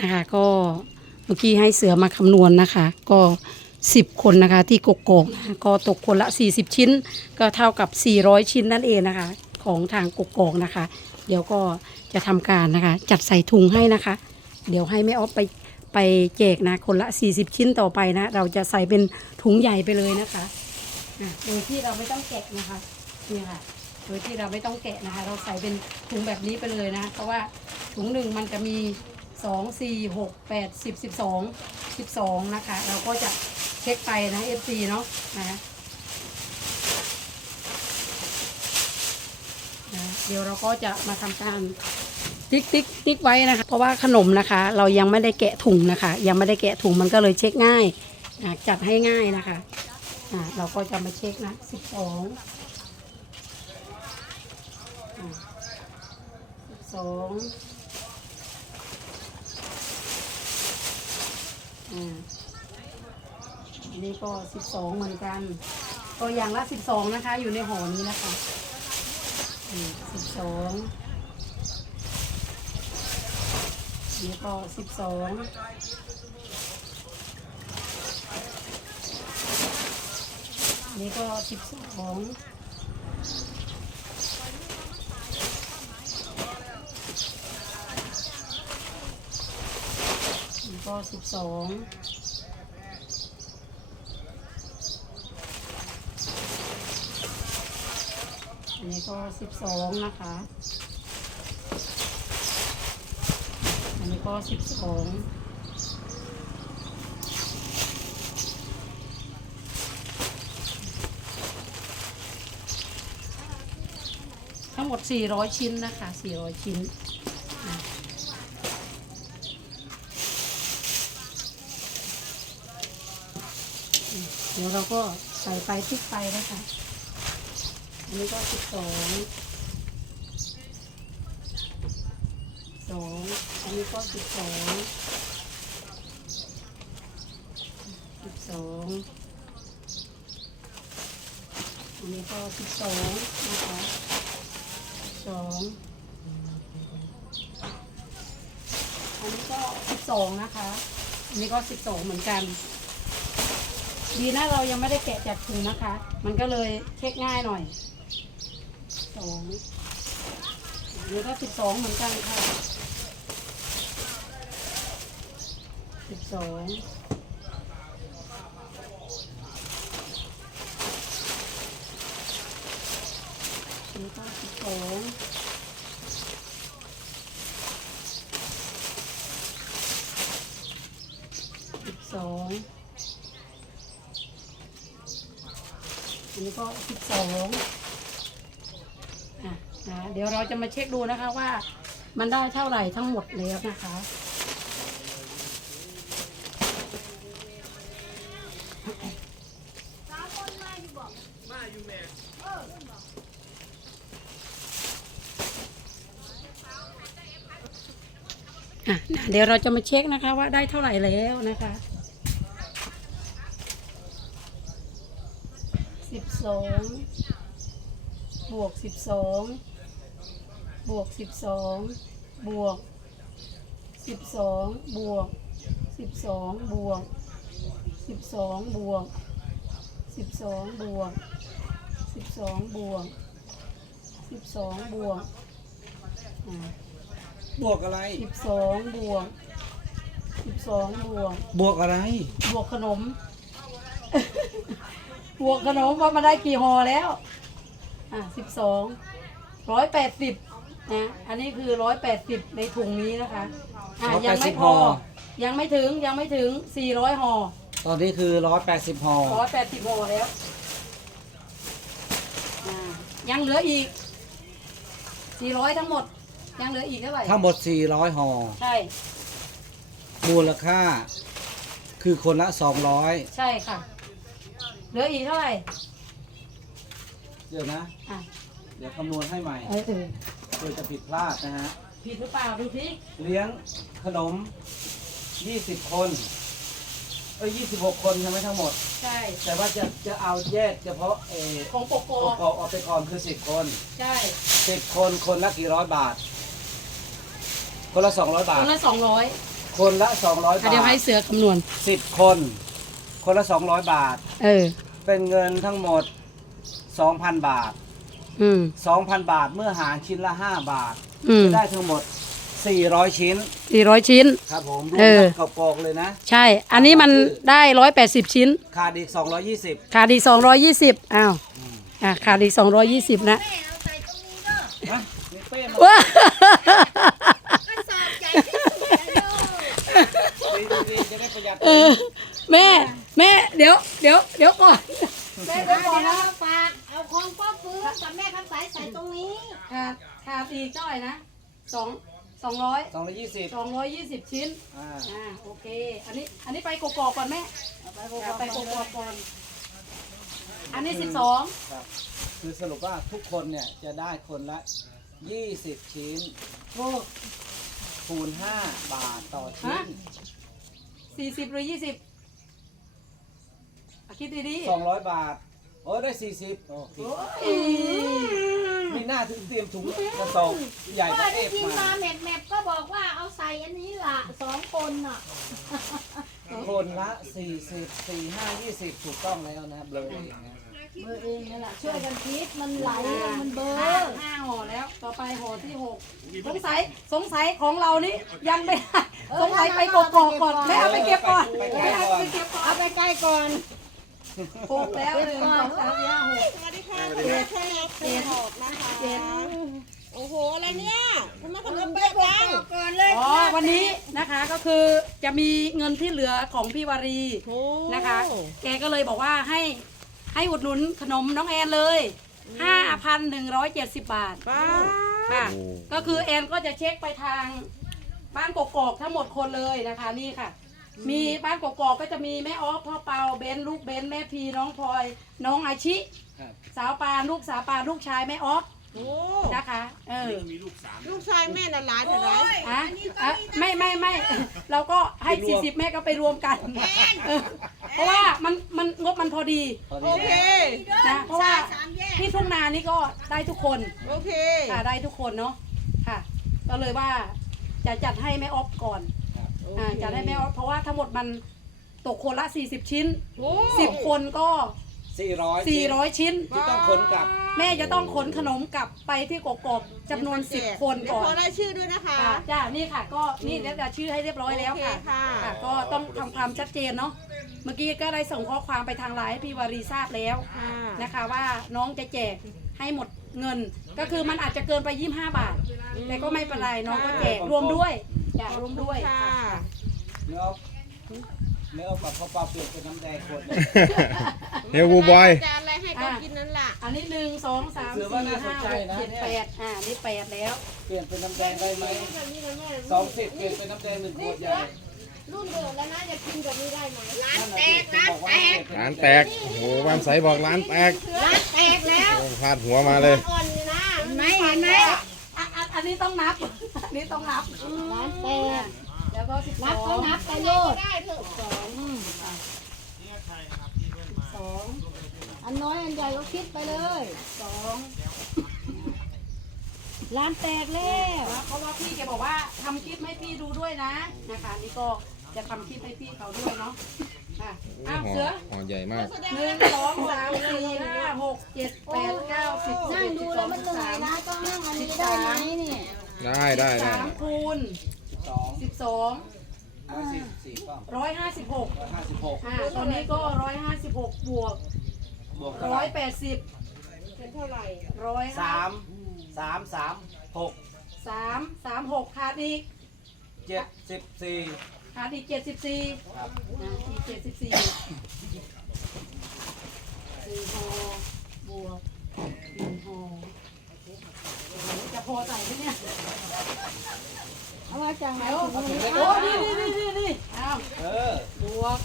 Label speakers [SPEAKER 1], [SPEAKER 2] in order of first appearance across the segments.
[SPEAKER 1] นะคะก็เมื่อกี้ให้เสือมาคำนวณนะคะ ก็สิบคนนะคะที่กกอกนะคะก็ตกคนละ 40 ชิ้น ก็เท่ากับ 400 ชิ้นนั่นเองนะคะ ของทางกกอกนะคะ เดี๋ยวก็จะทำการนะคะ จัดใส่ถุงให้นะคะ เดี๋ยวให้แม่ออฟไปไปแจกนะคนละ 40 ชิ้นต่อไปนะ เราจะใส่เป็นถุงใหญ่ไปเลยนะคะอะโดยที่เราไม่ต้องแกะนะคะนี่ค่ะโดยที่เราไม่ต้องแกะนะคะ เราใส่เป็นถุงแบบนี้ไปเลยนะ เพราะว่าถุงหนึ่งมันจะมี สองสี่หกแปดสิบสิบสองสิบสองนะคะ เราก็จะเช็คไปนะเอฟซีเนาะนะนะเดี๋ยวเราก็จะมาทำการติ๊กติ๊กติ๊กไว้นะคะ เพราะว่าขนมนะคะ เรายังไม่ได้แกะถุงนะคะ ยังไม่ได้แกะถุงมันก็เลยเช็คง่ายนะจัดให้ง่ายนะคะอ่าเราก็จะมาเช็คนะสิบสองสิบสอง อันนี้ก็สิบสองเหมือนกัน ก็อย่างละสิบสองนะคะ อยู่ในห่อนี้นะคะสิบสองนี่ก็สิบสองนี่ก็สิบสอง แล้ว ก็สิบสองอันนี้ก็สิบสองนะคะ อันนี้ก็สิบสองทั้งหมด 400 ชิ้นนะคะ 400 ชิ้น เดี๋ยวเราก็ใส่ไปพริกไปนะคะ อันนี้ก็สิบสองสองอันนี้ก็สิบสองสิบสองอันนี้ก็สิบสองนะคะสิบสองอันนี้ก็สิบสองนะคะ อันนี้ก็สิบสองเหมือนกัน ดีนะเรายังไม่ได้แกะจากถุงนะคะ มันก็เลยเช็คง่ายหน่อยสองอันนี้ก็สิบสองเหมือนกันค่ะสิบสองนนี้ก็สิบสองสิบสอง อันนี้ก็สิบสองอะนะเดี๋ยวเราจะมาเช็คดูนะคะว่ามันได้เท่าไหร่ทั้งหมดแล้วนะคะอะเดี๋ยวเราจะมาเช็คนะคะว่าได้เท่าไหร่แล้วนะคะ สิบสองบวกสิบสองบวกสิบสองบวกสิบสองบวกสิบสองบวกสิบสองบวกสิบสองบวกสิบสองบวกสิบสองบวกอ่า
[SPEAKER 2] บวกอะไร
[SPEAKER 1] สิบสองบวกสิบสองบวก
[SPEAKER 2] บวกอะไร
[SPEAKER 1] บวกขนม บวกขนมว่ามาได้กี่ห่อแล้ว อะสิบสองร้อยแปดสิบนะ อันนี้คือร้อยแปดสิบในถุงนี้นะคะ อะยังไม่พอ ยังไม่ถึงยังไม่ถึงสี่ร้อยห่อ
[SPEAKER 2] ตอนนี้คือร้อยแปดสิบห่อ
[SPEAKER 1] ร้อยแปดสิบห่อแล้ว อ่า ยังเหลืออีกสี่ร้อยทั้งหมด ยังเหลืออีกเท่าไหร่
[SPEAKER 2] ทั้งหมดสี่ร้อยห่อ
[SPEAKER 1] ใช่
[SPEAKER 2] มูลค่า คือคนละสองร้อย
[SPEAKER 1] ใช่ค่ะ เหลืออีกเท่าไหร่
[SPEAKER 2] เดี๋ยวนะ
[SPEAKER 1] อะ
[SPEAKER 2] เดี๋ยวคำนวณให้ใหม่
[SPEAKER 1] เออเออ
[SPEAKER 2] เพื่อจะผิดพลาดนะฮะ
[SPEAKER 1] ผิดหรือเปล่าดูสิ
[SPEAKER 2] เลี้ยงขนมยี่สิบคน เอ้ยยี่สิบหกคนใช่ไหมทั้งหมด
[SPEAKER 1] ใช่
[SPEAKER 2] แต่ว่าจะจะเอาแยกเฉพาะเออ
[SPEAKER 1] ของปกโก
[SPEAKER 2] ประกอบออกไปก่อนคือสิบคน
[SPEAKER 1] ใช่
[SPEAKER 2] สิบคนคนละกี่ร้อยบาท คนละสองร้อยบา
[SPEAKER 1] ค
[SPEAKER 2] ท
[SPEAKER 1] นละสองร้อย
[SPEAKER 2] คคนละสองร้อย
[SPEAKER 1] อะ
[SPEAKER 2] บา
[SPEAKER 1] เดี๋ยวให้
[SPEAKER 2] ท
[SPEAKER 1] เสือคำนวณ
[SPEAKER 2] สิบคน คนละสองร้อยบาท
[SPEAKER 1] เออ
[SPEAKER 2] เป็นเงินทั้งหมดสองพันบาท
[SPEAKER 1] อืม
[SPEAKER 2] สองพันบาทเมื่อหารชิ้นละห้าบาท
[SPEAKER 1] อืม
[SPEAKER 2] จะได้ทั้งหมดสี่ร้อยชิ้น
[SPEAKER 1] สี่ร้อยชิ้น
[SPEAKER 2] ครับผมรว
[SPEAKER 1] เอ
[SPEAKER 2] ม
[SPEAKER 1] อ
[SPEAKER 2] กับกรอกๆเลยนะ
[SPEAKER 1] ใช่ อันนี้มันได้ร้อยแปดสิบชิ้น
[SPEAKER 2] ขาดอีกสองร้อยยี่สิบ
[SPEAKER 1] ขาดอีกสองร้อยยี่สิบอ้าวอะขาดอีกสองร้อยยี่สิบนะ
[SPEAKER 3] แม่เอาใส่ตรงนี้เด้อ
[SPEAKER 2] ฮะมีเป้มา
[SPEAKER 1] ว้า
[SPEAKER 3] กระสอบใหญ่ที่สุดเลยเด้อ
[SPEAKER 2] ดีๆจะได้ประหยัด
[SPEAKER 1] เออ แม่ แม่เดี๋ยวเดี๋ยวเดี๋ยวก่อนแม่
[SPEAKER 3] เดี๋
[SPEAKER 1] เดี๋
[SPEAKER 3] ย
[SPEAKER 1] ยววก่อน
[SPEAKER 3] เรา
[SPEAKER 1] นะ
[SPEAKER 3] ฝากเอาของป้าฟื้นกับแม่คำใสใส่ตรงนี้
[SPEAKER 1] ขาดขาดอีกเท่าไหร่นะสองสองร้อย
[SPEAKER 2] สองร้อยยี่สิบ
[SPEAKER 1] สองร้อยยี่สิบชิ้น
[SPEAKER 2] อ่า
[SPEAKER 1] อ่าโอเค อันนี้อันนี้ไปกกอกก่อนแม่เอาไปกกอกไปกกอกก่อนอันนี้สิบสอง
[SPEAKER 2] ครับคือสรุปว่าทุกคนเนี่ยจะได้คนละยี่สิบชิ้น
[SPEAKER 1] โอ้
[SPEAKER 2] คูณห้าบาทต่อชิ้น
[SPEAKER 1] สี่สิบหรือยี่สิบ คิดดี
[SPEAKER 2] สองร้อยบาท โอ้ได้สี่สิบโอ้
[SPEAKER 1] ๆ
[SPEAKER 2] ผิด
[SPEAKER 1] โอ้ย
[SPEAKER 2] มีหน้าถึงเตรียมถุงกระสอบใหญ่ก
[SPEAKER 3] ก็
[SPEAKER 2] ว่าเอ
[SPEAKER 3] ได้
[SPEAKER 2] ฟ
[SPEAKER 3] ยิน
[SPEAKER 2] มา
[SPEAKER 3] มาแมบแมบก็บอกว่าเอาใส่อันนี้ล่ะสองคนน่ะ
[SPEAKER 2] คนละสี่สิบสี่ห้ายี่สิบถูกต้องแล้วนะเบลอเองนะ
[SPEAKER 3] เบอร์เองนั่นแหละช่วยกันคิดมันไหลมันเบอ
[SPEAKER 1] ห้า
[SPEAKER 3] ร์
[SPEAKER 1] ห้าห่อแล้ว ต่อไปห่อที่หกสงสัยสงสัยของเรานี่ยังไม่ได้สงสัยไปกกอกก่อนแม่เอาไปเก็บก่อนแม่เอาไปเก็บก่อน
[SPEAKER 3] เอาไปใกล้ก่อน
[SPEAKER 1] หกแล้วหนึ่งสองสามสี่ห้าหก
[SPEAKER 4] สวัสดีค่ะคุณแม่แค่เจ็ดหกนะคะ
[SPEAKER 1] เจ็ด
[SPEAKER 4] โอ้โหอะไรเนี่ยทำไมขนม
[SPEAKER 3] ไป
[SPEAKER 4] เยอะ
[SPEAKER 3] ก
[SPEAKER 4] จัง
[SPEAKER 3] อกก่อนเลย
[SPEAKER 1] อ๋อวันนี้นะคะก็คือจะมีเงินที่เหลือของพี่วารี
[SPEAKER 4] โอ้
[SPEAKER 1] นะคะ แกก็เลยบอกว่าให้ให้อุดหนุนขนมน้องแอนเลย5,170บาท
[SPEAKER 4] ป้า
[SPEAKER 1] ค่ะก็คือแอนก็จะเช็คไปทางบ้านกกอกทั้งหมดคนเลยนะคะนี่ค่ะ มีบ้านกกอกก็จะมีแม่ออฟพ่อเปาเบนลูกเบนแม่พีน้องพลอย น้องอาชิ
[SPEAKER 2] ครับ
[SPEAKER 1] สาวปานลูกสาวปานลูกชายแม่ออฟ
[SPEAKER 4] โอ้
[SPEAKER 1] นะคะเออ
[SPEAKER 4] ลูกชายแม่น่ะหลายเท่าไหร
[SPEAKER 1] อะอะไม่ไม่ไม่ เราก็ให้
[SPEAKER 2] ไปรวม
[SPEAKER 1] 40 แม่ก็ไปรวมกันเออเพราะว่ามันมันงบมันพอดี
[SPEAKER 2] พอ
[SPEAKER 4] โอ
[SPEAKER 2] ดี
[SPEAKER 4] เค
[SPEAKER 2] แล้ว
[SPEAKER 1] นะเพราะว่า
[SPEAKER 3] สามแยก
[SPEAKER 1] ที่ทุ่งนานี่ก็ได้ทุกคน
[SPEAKER 4] โอเค
[SPEAKER 1] ค่ะได้ทุกคนเนาะค่ะ ก็เลยว่าจะจัดให้แม่ออฟก่อน
[SPEAKER 2] ครับ
[SPEAKER 1] อ่าจัดให้แม่ออฟเพราะว่าทั้งหมดมันตกคนละ 40 ชิ้น
[SPEAKER 4] โอ้
[SPEAKER 1] 10 คนก็
[SPEAKER 2] สี่ร้อย
[SPEAKER 1] 400 ชิ้น
[SPEAKER 2] ที่ต้องขนกลับ
[SPEAKER 1] แม่จะต้องขนขนมกลับไปที่กกอกจำนวน 10 คน
[SPEAKER 4] เดี๋ยว
[SPEAKER 1] ก่อ
[SPEAKER 4] ขอนรายชื่อด้วยนะคะ
[SPEAKER 1] ค่ะจ้านี่ค่ะ ก็นี่เดี๋ยวจะชื่อให้เรียบร้อยแล้วค่ะ
[SPEAKER 4] โอเคค่ะ
[SPEAKER 1] ค่ะ ก็ต้องทำความชัดเจนเนาะเมื่อกี้ก็ได้ส่งข้อความไปทางไลน์ให้พี่วารีทราบแล้ว
[SPEAKER 4] ค่ะ
[SPEAKER 1] นะคะว่าน้องจะแจกให้หมดเงิน ก็คือมันอาจจะเกินไป 25 บาท แต่ก็ไม่เป็นไรน้องก็แจกรวมด้วย จ้ารวมด้วย
[SPEAKER 4] ค่ะ
[SPEAKER 1] ค่ะ
[SPEAKER 2] เนื้อเอาเนื้อเอากับข้าวเปล่าเปลี่ยนเป็นน้ำแดงขวดหนึ่ง
[SPEAKER 5] เฮลบูบอย
[SPEAKER 4] จะอะไรให้ก็กินนั่นล่ะ
[SPEAKER 1] อันนี้หนึ่งสองสาม
[SPEAKER 2] ถื
[SPEAKER 1] สี่
[SPEAKER 2] อว่าน่าส
[SPEAKER 1] ห้านห
[SPEAKER 2] ใจ
[SPEAKER 1] ก
[SPEAKER 2] นะ
[SPEAKER 1] เจ็ด
[SPEAKER 2] เนี่ย
[SPEAKER 1] แปดอ่านี่แปดแล้ว
[SPEAKER 2] เปลี่ยนเป็นน้ำแดงได้ไหมสองสิบเปลี่ยนเป็นน้ำแดงหนึ่งขวดใหญ่
[SPEAKER 3] รุ่นเดิมแล้วนะจะกินแบบนี้ได้ไหมร้าน
[SPEAKER 2] นั่น
[SPEAKER 3] แต
[SPEAKER 2] น่ะ
[SPEAKER 3] ก
[SPEAKER 2] สิผม
[SPEAKER 3] ร้าน
[SPEAKER 2] บอก
[SPEAKER 3] แต
[SPEAKER 2] ว่ากเปลี่ยนเป็น
[SPEAKER 5] ร้านแตกโอ้โหวามใสบอกร้านแตก
[SPEAKER 3] ร้านแตกแล้ว
[SPEAKER 5] โอ้พาดหัวมาเลย
[SPEAKER 4] อ่อนนี่นะ
[SPEAKER 3] เห็นไหมเห็นไหม
[SPEAKER 1] อะอะอันนี้ต้องนับอั นนี้ต้องนับ
[SPEAKER 3] ร้านแตก
[SPEAKER 1] แล้วก็สิบส
[SPEAKER 3] นับ
[SPEAKER 1] อ
[SPEAKER 3] ก็
[SPEAKER 1] ง
[SPEAKER 3] นับไปโลด
[SPEAKER 4] ได้เถอะ
[SPEAKER 1] สองอืมอะสอง
[SPEAKER 3] อันน้อยอันใหญ่ก็คิดไปเลย
[SPEAKER 1] สอง
[SPEAKER 3] ร้านแตกแล้ว
[SPEAKER 1] เพราะว่าพี่แกบอกว่าทำคลิปให้พี่ดูด้วยนะนะคะนี่ก็จะทำคลิปให้พี่เขาด้วยเนาะอะอ้าว
[SPEAKER 5] ห่อ
[SPEAKER 1] เสือ
[SPEAKER 5] ห่อใหญ่มาก
[SPEAKER 1] หนึ่งสองสามสี่ห้าหกเจ็ดแปดเก้าสิบสิบ
[SPEAKER 3] นั่ง
[SPEAKER 1] เอ็ด
[SPEAKER 3] ดู
[SPEAKER 1] สิบส
[SPEAKER 3] แล้
[SPEAKER 1] อ
[SPEAKER 3] ว
[SPEAKER 1] ง
[SPEAKER 3] มัน
[SPEAKER 1] สิ
[SPEAKER 3] เห
[SPEAKER 1] บ
[SPEAKER 3] นื่อ
[SPEAKER 1] สายม
[SPEAKER 3] นะก็นั่งอันนี้ได้ไหมนี่
[SPEAKER 5] ได้ได้ได้
[SPEAKER 1] สามคูณ
[SPEAKER 2] สอง
[SPEAKER 1] สิบสอง
[SPEAKER 2] ร้อยสี่สิบสี่ป้อม
[SPEAKER 1] ร้อยห้าสิบหก
[SPEAKER 2] ร้อยห้าสิบหก
[SPEAKER 1] อ่าตอนนี้ก็ร้อยห้าสิบหกบวก
[SPEAKER 2] บวกเท่าไห
[SPEAKER 1] ร้
[SPEAKER 2] ร่
[SPEAKER 1] อยแปดสิบ
[SPEAKER 4] เป็นเท่าไหร่
[SPEAKER 1] ร้อย
[SPEAKER 2] สามสามสามหก
[SPEAKER 1] สามสามหกขาดอีก
[SPEAKER 2] เจ็ดสิบสี่
[SPEAKER 1] ขาดอีกเจ็ดสิบสี่
[SPEAKER 2] ครับ
[SPEAKER 1] นะอีกเจ็ดสิบสี่สี่ห่อบวกหนึ่งห่อโอ้โห จะพอใส่ไหมเนี่ย
[SPEAKER 3] เอามาจากไหน
[SPEAKER 1] โอ้
[SPEAKER 3] ถุง
[SPEAKER 1] โห
[SPEAKER 3] นี้
[SPEAKER 1] นี่นี่นี่นี่นี่อ้าว
[SPEAKER 2] เออบ
[SPEAKER 1] วก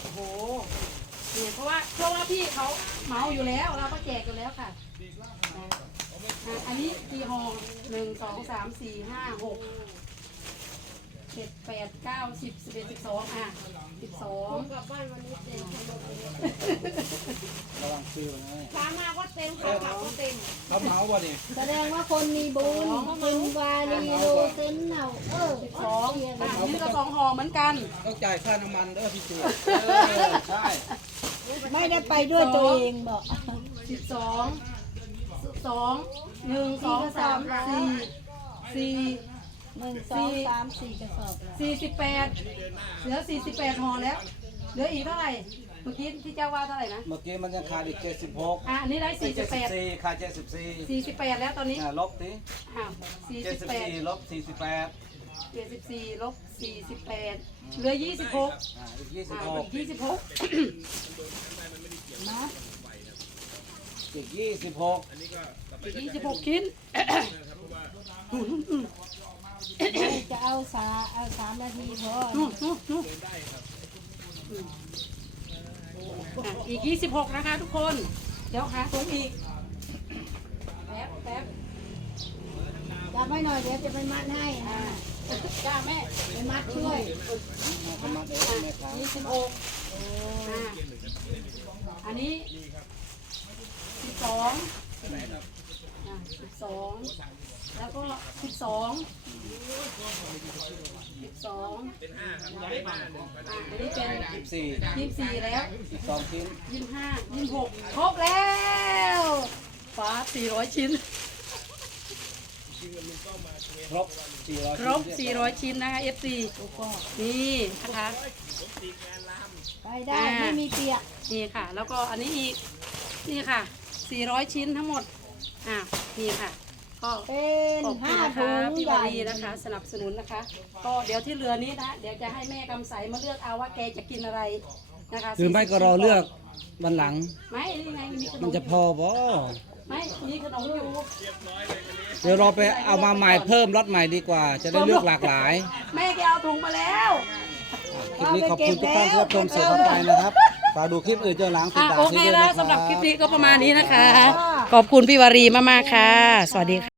[SPEAKER 1] โอ้โหเนี่ยเพราะว่าเพราะว่าพี่เขาเหมาอยู่แล้ว เราก็แจกอยู่แล้วค่ะนะอะ อันนี้กี่ห่อหนึ่งสองสามสี่ห้าหกเจ็ดแปดเก้าสิบสิบเอ็ดสิบสองอะสิบสอง
[SPEAKER 4] กลับบ้านวันนี้เต็มขนมเลย
[SPEAKER 2] ระวังซิวนะ
[SPEAKER 4] ขามาก็เต็มขาขับก็เต็ม
[SPEAKER 2] เขาเมาบ่ดิ
[SPEAKER 3] แสดงว่าคนมีบุญคุณวาลีโลเซนเนาเออ
[SPEAKER 1] สิบสองอะนี่ก็สองห่อเหมือนกัน
[SPEAKER 2] ต้องจ่ายค่าน้ำมันเด้อพี่จูใช่
[SPEAKER 3] ไม่ได้ไปด้วยตัวเองบอก
[SPEAKER 1] สิบสองสิบสองหนึ่งสองสามสี่สี่
[SPEAKER 3] หนึ่งสองสามสี่กระสอบละ
[SPEAKER 1] สี่สิบแปดเหลือสี่สิบแปดห่อแล้ว เหลืออีกเท่าไหร่ เมื่อกี้ที่เจ้าว่าเท่าไหร่นะ
[SPEAKER 2] เมื่อกี้มันยังขาดอีกเจ็ดสิบหก
[SPEAKER 1] อะอันนี้ได้สี่สิบแปด
[SPEAKER 2] สี่ขาดเจ็ดสิบสี่
[SPEAKER 1] สี่สิบแปดแล้วตอนนี้
[SPEAKER 2] อ่าลบสิ
[SPEAKER 1] อ้าวสี่
[SPEAKER 2] เจ็ด
[SPEAKER 1] สิบ
[SPEAKER 2] สิบ
[SPEAKER 1] แปด
[SPEAKER 2] สี่ลบสี่สิบแปด
[SPEAKER 1] เจ็ดสิบสี่ลบสี่สิบแปดเหลือยี่สิบหก
[SPEAKER 2] อ่าอีกยี่สิบ
[SPEAKER 1] อ่า
[SPEAKER 2] หก
[SPEAKER 1] อีกยี่สิบหก
[SPEAKER 3] นะ
[SPEAKER 2] อีกยี่สิบหก
[SPEAKER 1] อีกยี่สิบหกชิ้น
[SPEAKER 3] จะเอาสาเอาสามนาทีพอ
[SPEAKER 1] นู่นนู่นนู่น อะอีกยี่สิบหกนะคะทุกคน เดี๋ยวหาถุงอีก แป๊บแป๊บ
[SPEAKER 3] จับไว้หน่อยเดี๋ยวจะไปมัดให้
[SPEAKER 1] อ่าจ้าแม่
[SPEAKER 3] ไปมัดช่วย
[SPEAKER 1] ยี่สิบหกอ่าอันนี้สิบสองอ่าสิบสองแล้วก็สิบสอง สิบสองอ่าอันนี้เป็น
[SPEAKER 2] ยี่สิบสี่
[SPEAKER 1] ยี่สิบสี่แล้ว
[SPEAKER 2] อีกสองชิ้น
[SPEAKER 1] ยี่สิบห้ายี่สิบหกครบแล้วฟ้าสี่ร้อยชิ้น
[SPEAKER 2] ครบสี่ร้อย
[SPEAKER 1] ครบสี่ร้อยชิ้นนะคะ FC นี่นะคะ
[SPEAKER 3] ไปได้ไม่มีเปียก
[SPEAKER 1] นี่ค่ะ แล้วก็อันนี้อีก นี่ค่ะ 400 ชิ้นทั้งหมด อะนี่ค่ะ ก็
[SPEAKER 3] เป็น
[SPEAKER 1] ขอบคุณ
[SPEAKER 3] ห้า
[SPEAKER 1] นะ
[SPEAKER 3] ถุ
[SPEAKER 1] คะ
[SPEAKER 3] ง
[SPEAKER 1] พี่
[SPEAKER 3] ให
[SPEAKER 1] วา
[SPEAKER 3] ญ่
[SPEAKER 1] รีนะคะ สนับสนุนนะคะ ก็เดี๋ยวที่เหลือนี้นะเดี๋ยวจะให้แม่กำใสมาเลือกเอาว่าแกจะกินอะไรนะคะ
[SPEAKER 2] คือไม่ก็รอเลือกวันหลัง
[SPEAKER 1] ไม่นี่ไงมีขน
[SPEAKER 2] มัน
[SPEAKER 1] ม
[SPEAKER 2] จะพอบ่
[SPEAKER 1] ไม่มีขนมอยู่
[SPEAKER 2] เดี๋ยวเราไปเอามาใหม่เพิ่มรสใหม่ดีกว่า จะได้เลือกหลากหลาย
[SPEAKER 1] แม่แกเอาถุงมาแล้ว
[SPEAKER 2] คลิปนี้ขอบคุณทุกท่านที่รับชมเสียงเข้าไปนะครับฝากดูคลิปอื่นเจอหลังติด
[SPEAKER 1] อะ
[SPEAKER 2] ตาม
[SPEAKER 1] โอเค
[SPEAKER 2] ที่ด้วย
[SPEAKER 1] แล้ว
[SPEAKER 2] นะค
[SPEAKER 1] สำหรับคลิป
[SPEAKER 2] รับ
[SPEAKER 1] นี้ก็ประมาณนี้นะคะ ขอบคุณพี่วารีมากๆค่ะ สวัสดีค่ะ